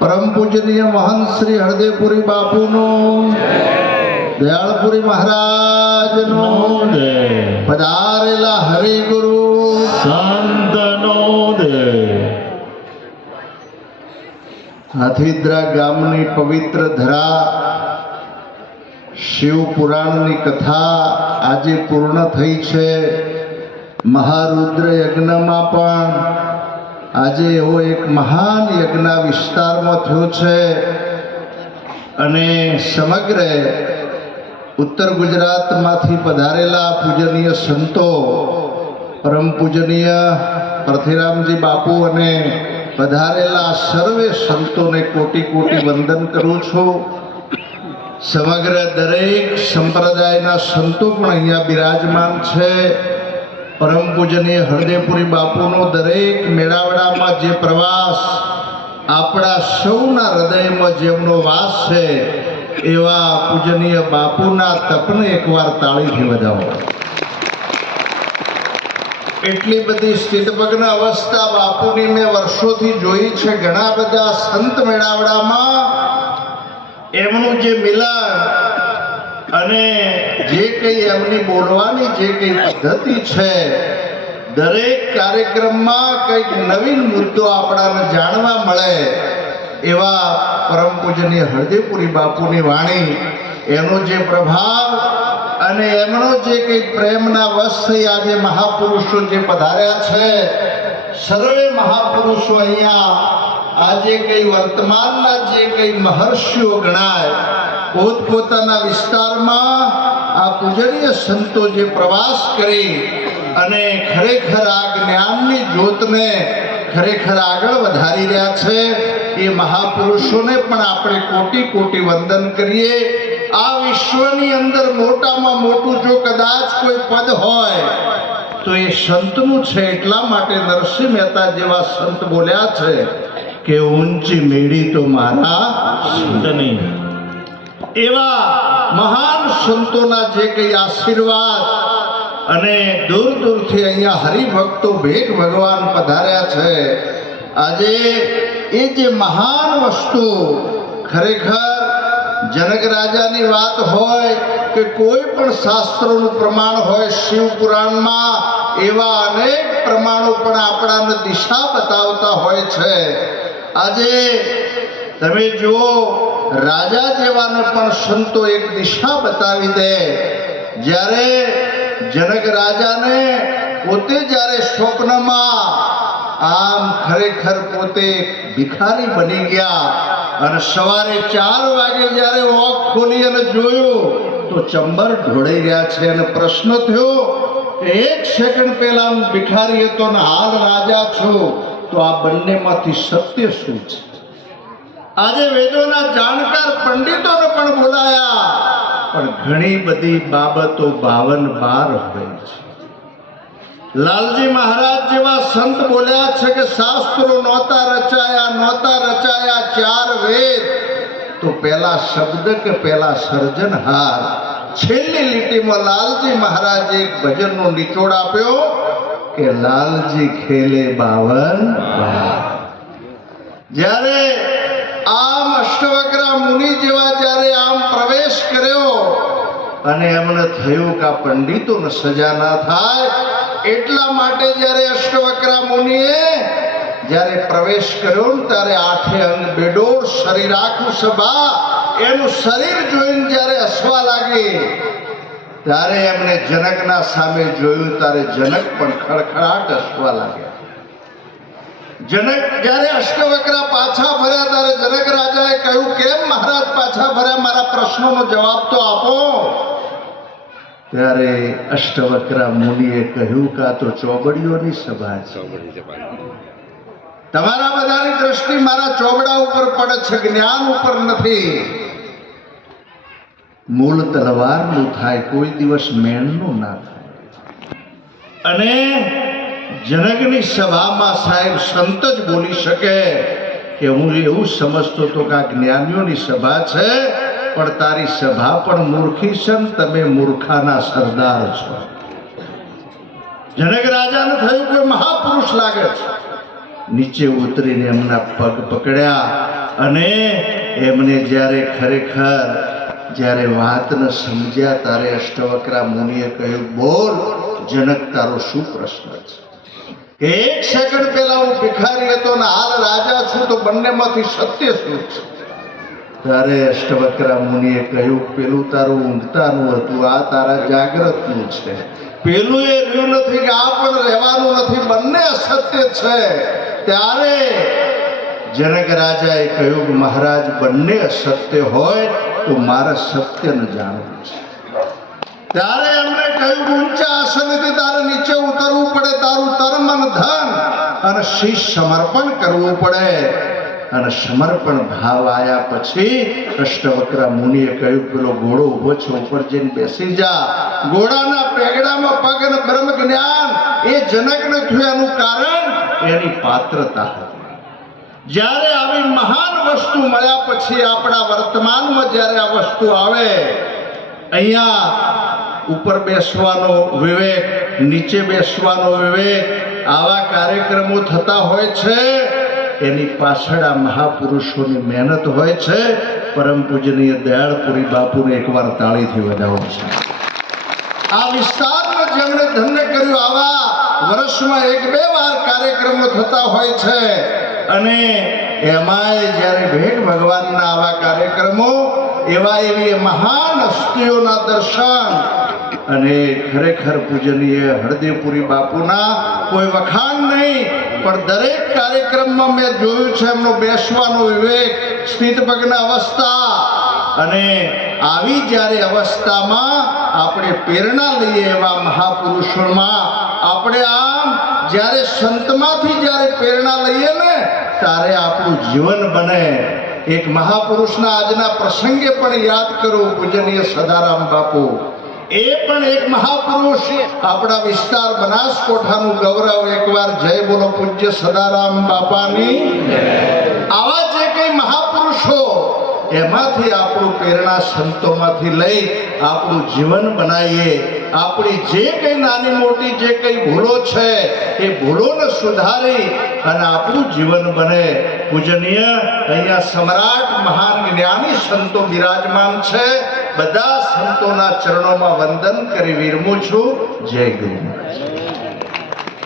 परम पूजनीय महंत श्री हरदेपुरी बापू नो दयालपुरी महाराज नो पधारेला हरि गुरु संतनो दे हाथीद्रा गामनी पवित्र धरा शिव पुराणनी कथा आज पूर्ण थई छे। महारुद्र यज्ञमां पण आज एवो एक महान यज्ञ विस्तार में थयो छे अने समग्र उत्तर गुजरात मांथी पधारेला पूजनीय संतो परम पूजनीय परथिरामजी बापू अने पधारेला सर्वे संतों ने कोटि कोटि वंदन करूं छुं। समग्र दरेक संप्रदायना संतो पण अहींया बिराजमान छे। परम पूजनीय हरदेपुरी बापूनो दरेक मेळावडामां जे प्रवास आपणा सौना हृदयमां जेमनो वास छे एवा पूजनीय बापूना तपने एकवार ताळीथी વધાવો। એટલી બધી સ્થિતભગ્ન અવસ્થા બાપુની મેં વર્ષોથી જોઈ છે। ઘણા બધા સંત મેળાવડામાં એમનું જે મિલન અને જે કઈ એમની બોલવાની જે કઈ પદ્ધતિ છે દરેક કાર્યક્રમમાં કંઈક નવીન મુદ્દો આપણાને જાણવા મળે એવા પરમ પૂજનીય હરદેપુરી બાપુની વાણી એનો જે પ્રભાવ અને એમનો જે કઈ પ્રેમના વશ થઈ આજે મહાપુરુષો જે પધાર્યા છે સર્વે મહાપુરુષો અહીંયા આજે કઈ વર્તમાનના જે કઈ મહર્ષિઓ ગણાય પોતપોતાના વિસ્તારમાં આ પૂજનીય સંતો જે પ્રવાસ કરી અને ખરેખર આ જ્ઞાનની જ્યોતને ખરેખર આગળ વધારી રહ્યા છે એ મહાપુરુષોને પણ આપણે કોટી કોટી વંદન કરીએ। આ વિશ્વની અંદર મોટામાં મોટું જો કદાચ કોઈ પદ હોય તો એ સંતનું છે। એટલા માટે નરસિંહ મહેતા જેવા સંત બોલ્યા છે કે ઊંચી મેળી તો મારા સંતની। એવા મહાન સંતોના જે કઈ આશીર્વાદ અને દૂર દૂરથી અહીંયા હરિભક્તો ભેગ ભગવાન પધાર્યા છે। આજે એ જે મહાન વસ્તુ ખરેખર જનક રાજાની વાત હોય કે કોઈ પણ શાસ્ત્રોનું પ્રમાણ હોય શિવ પુરાણમાં એવા અનેક પ્રમાણો પણ આપણાને દિશા બતાવતા હોય છે। આજે તમે જુઓ રાજા જેવાને પણ સંતો એક દિશા બતાવી દે। જ્યારે જનક રાજાને પોતે જ્યારે સ્વપ્નમાં આમ ખરેખર પોતે ભિખારી બની ગયા અને સવારે 4 વાગે જ્યારે ઓખ ખોલી અને જોયું તો ચંબર ઢોળાઈ રહ્યા છે અને પ્રશ્ન થયો કે 1 સેકન્ડ પહેલા હું ભિખારી હતો ને હાલ રાજા છું તો આ બંનેમાંથી સત્ય શું છે? આજે વેદોના જાણકાર પંડિતોને પણ બોલાયા પણ ઘણી બધી બાબતો 52 હોય છે। લાલજી મહારાજ જેવા સંત બોલ્યા છે કે શાસ્ત્રો નહોતા રચાયા 4 વેદ તો પહેલા શબ્દ કે પહેલા સર્જનહાર। છેલ્લી લીટીમાં લાલજી મહારાજે એક ભજનનો નિચોડ આપ્યો કે લાલજી ખેલે 52 જ્યારે આમ અષ્ટવક્રા મુનિ જેવા જ્યારે આમ પ્રવેશ કર્યો અને એમને થયું કે આ પંડિતોને સજા ના થાય એટલા માટે જ્યારે અષ્ટવક્રા મુનિએ જ્યારે પ્રવેશ કર્યો ને ત્યારે 8 અંગ બેડોળ શરીર આખું સભા એનું શરીર જોઈને જ્યારે હસવા લાગી ત્યારે એમને જનકના સામે જોયું ત્યારે જનક પણ ખડખડાટ હસવા લાગ્યા। જનક જ્યારે અષ્ટવક્રા પાછા ફર્યા ત્યારે જનક રાજાએ કહ્યું કેમ મહારાજ પાછા ફર્યા મારા પ્રશ્નોનો જવાબ તો આપો। ત્યારે અષ્ટવક્રા મુનિએ કહ્યું કે આ તો ચોબડીઓની સભા છે। તમારા બધાની દ્રષ્ટિ મારા ચોબડા ઉપર પડે છે જ્ઞાન ઉપર નથી। મૂળ તલવારનું થાય કોઈ દિવસ મેણનું ના થાય। અને જનકની સભામાં સાહેબ સંત જ બોલી શકે કે હું એવું સમજતો હતો કે આ જ્ઞાનીઓની સભા છે પણ તારી સભા પણ મૂર્ખી છે તમે મૂર્ખાના સરદાર છો। જનક રાજાને થયું કોઈ મહાપુરુષ લાગે છે નીચે ઉતરીને એમના પગ પકડ્યા અને એમને જ્યારે ખરેખર જ્યારે વાતને સમજ્યા ત્યારે અષ્ટવક્રા મુનિએ કહ્યું, બોલ જનક, તારો શું પ્રશ્ન છે? કે 1 સેકન્ડ પહેલા હું ભિખારી હતો ને હાલ રાજા છું, તો બંનેમાંથી સત્ય શું છે? ત્યારે અષ્ટવક્રા મુનિએ કહ્યું, પેલું તારું ઊંઘતાનું હતું, આ તારા જાગ્રતનું છે. પેલું એ રહ્યું નથી કે આ પણ રહેવાનું નથી, બંને અસત્ય છે. ત્યારે જનક રાજાએ કહ્યું કે મહારાજ, બંને અસત્ય હોય તો મારે સત્યને જાણવું છે. ત્યારે એમણે કહ્યું, ઊંચા આસનથી તારે નીચે ઉતરવું પડે, તારું તન મન ધન અને શીશ સમર્પણ કરવું પડે. અને સમર્પણ ભાવ આવ્યા પછી અષ્ટવક્રા મુનિએ કહ્યું, પેલો ઘોડો ઉભો છે, ઉપર જઈને બેસી જા. ઘોડાના પેગડામાં પગ અને બ્રહ્મ જ્ઞાન એ જનકને થયું. એનું કારણ એની પાત્રતા હતી. જ્યારે આવી મહાન વસ્તુ મળ્યા પછી આપણા વર્તમાનમાં જ્યારે આ વસ્તુ આવે, અહીંયા ઉપર બેસવાનો વિવેક, નીચે બેસવાનો વિવેક, આવા કાર્યક્રમો થતા હોય છે. એની પાછળ આ મહાપુરુષોની મહેનત હોય છે. પરમ પૂજનીય દયાળપુરી બાપુને એકવાર તાળીથી વધાવો છે. આ વિસ્તારમાં જેમણે ધન્ય કર્યું, આવા વર્ષમાં 1-2 વાર કાર્યક્રમો થતા હોય છે. અને એમાંય જ્યારે ભેટ ભગવાનના આવા કાર્યક્રમો, એવી મહાન હસ્તીઓના દર્શન, અને ખરેખર પૂજનીય હળદેવપુરી બાપુના કોઈ વખાણ નહીં, પણ દરેક કાર્યક્રમમાં મેં જોયું છે એમનો બેસવાનો વિવેક, સ્થિત પગના અવસ્થા. અને આવી જ્યારે અવસ્થામાં આપણે પ્રેરણા લઈએ એવા મહાપુરુષોમાં, આપણે આમ જ્યારે સંતમાંથી જ્યારે પ્રેરણા લઈએ ને, ત્યારે આપણું જીવન બને. એક મહાપુરુષના આજના પ્રસંગે પણ યાદ કરું, પૂજનીય સદારામ બાપુ. એ પણ એક મહાપુરુષ, આપણા વિસ્તાર બનાસકોઠાનું ગૌરવ. એકવાર જય બોલો પૂજ્ય સદારામ બાપાની. આવા જે કઈ મહાપુરુષો, એમાંથી આપણું પ્રેરણા સંતોમાંથી લઈ આપણું જીવન બનાવીએ. આપણી જે કઈ નાની મોટી જે કઈ ભૂલો છે એ ભૂલોને સુધારી અને આપણું જીવન બને. પૂજનીય અહીંયા સમ્રાટ મહાન જ્ઞાની સંતો બિરાજમાન છે. બધા સંતોના ચરણોમાં વંદન કરી વિરમું છું. જય ગુરુ.